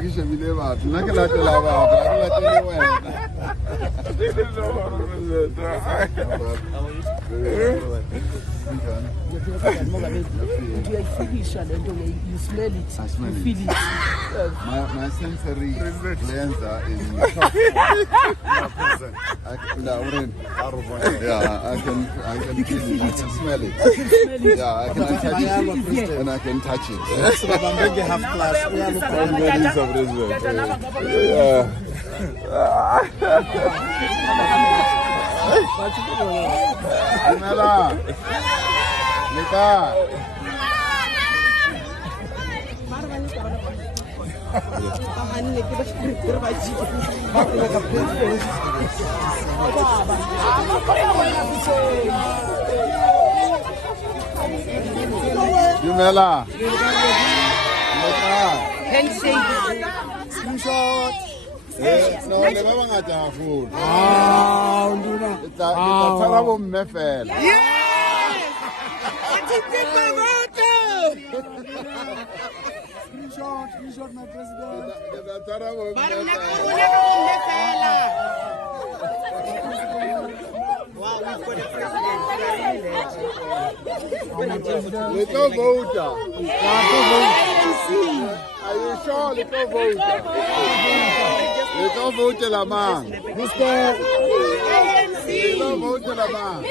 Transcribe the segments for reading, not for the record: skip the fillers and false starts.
che c'è levato, non è che l'ha lavato, l'ha levato. You smell it. I smell you feel it. My sensory glands are in the top. Yeah, I can feel it. I can smell it. Yeah, I can touch it. And I can touch it. That's what I'm going to have class. We have a problem. Yeah. Mela. Nika. Jumela. Handshake. Screenshot. No, le ba bangata food. Nduna. It's a bo mme fela. Screenshot, my president. It's a bo mme Wow, we've got a president. Little voter. Are you sure, little voter? Little voter la man. Little voter la man.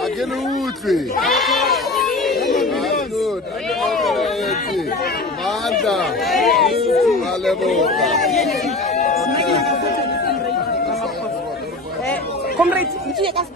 I can Utri. That's good. Manda. Comrade, Malevoca.